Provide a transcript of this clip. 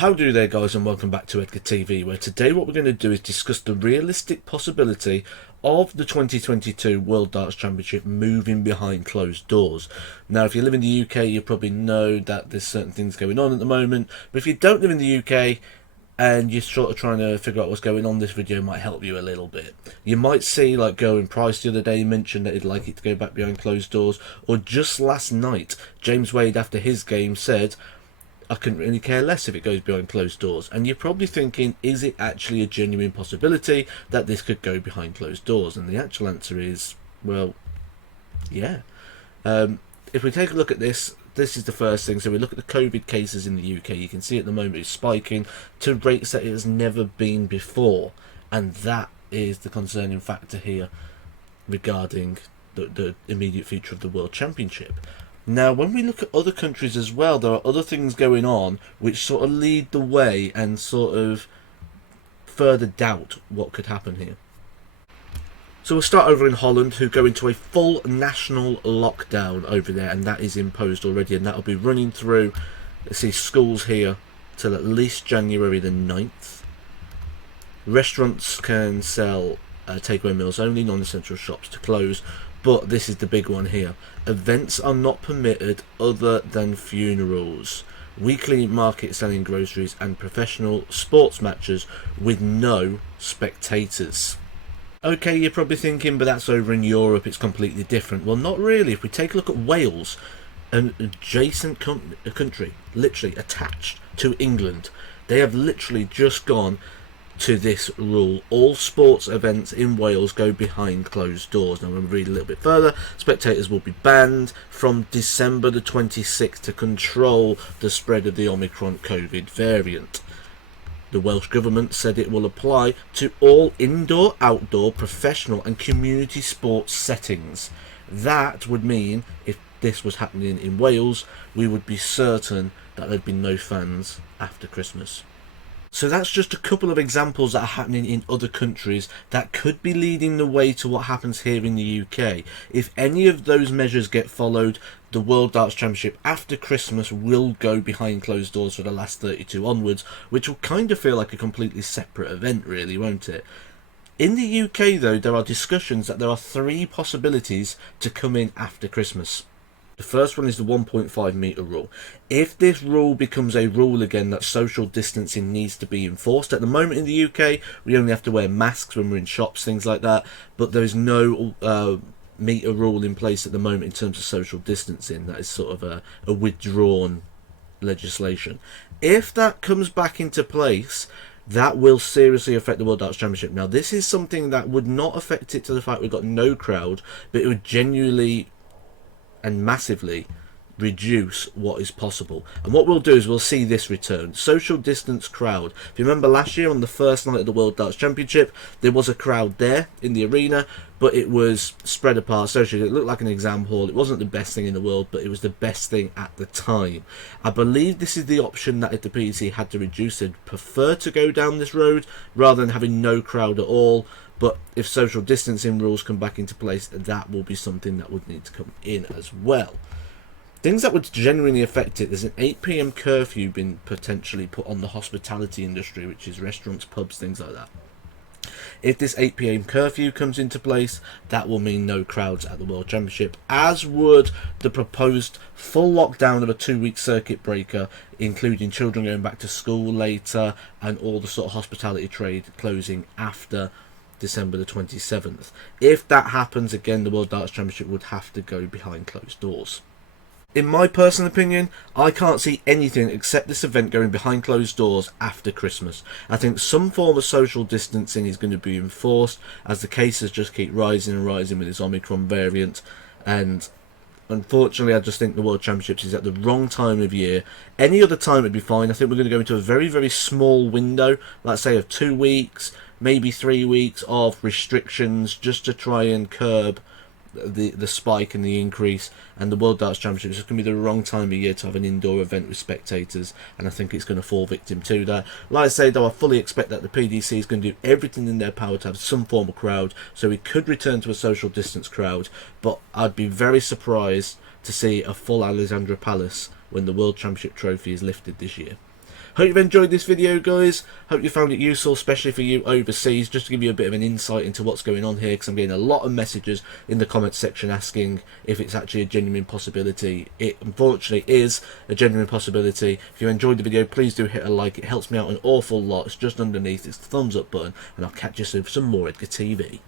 How do there, guys, and welcome back to Edgar TV, where today what we're going to do is discuss the realistic possibility of the 2022 World Darts Championship moving behind closed doors. Now, if you live in the UK, you probably know that there's certain things going on at the moment, but if you don't live in the UK and you're sort of trying to figure out what's going on, this video might help you a little bit. You might see, like, Going Price the other day mentioned that he'd like it to go back behind closed doors, or just last night, James Wade, after his game, said, I couldn't really care less if it goes behind closed doors. And you're probably thinking, is it actually a genuine possibility that this could go behind closed doors? And the actual answer is, well, yeah. If we take a look at this, this is the first thing. So we look at the COVID cases in the UK. You can see at the moment it's spiking to rates that it has never been before. And that is the concerning factor here regarding the immediate future of the World Championship. Now, when we look at other countries as well, there are other things going on which sort of lead the way and sort of further doubt what could happen here. So we'll start over in Holland, who go into a full national lockdown over there, and that is imposed already, and that will be running through, let's see, schools here till at least January the 9th. Restaurants can sell takeaway meals only, non-essential shops to close. But this is the big one here. Events are not permitted other than funerals, weekly market selling groceries, and professional sports matches with no spectators. Okay, you're probably thinking, but that's over in Europe, it's completely different. Well, not really. If we take a look at Wales, an adjacent country, literally attached to England, they have literally just gone to this rule. All sports events in Wales go behind closed doors. Now, when we read a little bit further, spectators will be banned from December the 26th to control the spread of the Omicron COVID variant. The Welsh Government said it will apply to all indoor, outdoor, professional and community sports settings. That would mean, if this was happening in Wales, we would be certain that there'd be no fans after Christmas. So that's just a couple of examples that are happening in other countries that could be leading the way to what happens here in the UK. If any of those measures get followed, the World Darts Championship after Christmas will go behind closed doors for the last 32 onwards, which will kind of feel like a completely separate event, really, won't it? In the UK, though, there are discussions that there are 3 possibilities to come in after Christmas. The first one is the 1.5 metre rule. If this rule becomes a rule again that social distancing needs to be enforced, at the moment in the UK we only have to wear masks when we're in shops, things like that, but there is no metre rule in place at the moment in terms of social distancing. That is sort of a withdrawn legislation. If that comes back into place, that will seriously affect the World Darts Championship. Now, this is something that would not affect it to the fact we've got no crowd, but it would genuinely and massively reduce what is possible. And what we'll do is we'll see this return. Social distance crowd. If you remember last year on the first night of the World Darts Championship, there was a crowd there in the arena, but it was spread apart socially. It looked like an exam hall. It wasn't the best thing in the world, but it was the best thing at the time. I believe this is the option that if the PDC had to reduce, they'd prefer to go down this road rather than having no crowd at all. But if social distancing rules come back into place, that will be something that would need to come in as well. Things that would genuinely affect it, there's an 8 PM curfew been potentially put on the hospitality industry, which is restaurants, pubs, things like that. If this 8 PM curfew comes into place, that will mean no crowds at the World Championship, as would the proposed full lockdown of a 2-week circuit breaker, including children going back to school later and all the sort of hospitality trade closing after December the 27th. If that happens again, the World Darts Championship would have to go behind closed doors. In my personal opinion, I can't see anything except this event going behind closed doors after Christmas. I think some form of social distancing is going to be enforced as the cases just keep rising and rising with this Omicron variant, and unfortunately I just think the World Championships is at the wrong time of year. Any other time would be fine. I think we're going to go into a very, very small window, let's say of 2 weeks, maybe 3 weeks of restrictions just to try and curb the spike and the increase. And the World Darts Championship is just going to be the wrong time of year to have an indoor event with spectators, and I think it's going to fall victim to that. Like I say, though, I fully expect that the PDC is going to do everything in their power to have some form of crowd, so we could return to a social distance crowd, but I'd be very surprised to see a full Alexandra Palace when the World Championship trophy is lifted this year. Hope you've enjoyed this video, guys. Hope you found it useful, especially for you overseas, just to give you a bit of an insight into what's going on here, because I'm getting a lot of messages in the comments section asking if it's actually a genuine possibility. It unfortunately is a genuine possibility. If you enjoyed the video, please do hit a like. It helps me out an awful lot. It's just underneath. It's the thumbs up button, and I'll catch you soon for some more Edgar TV.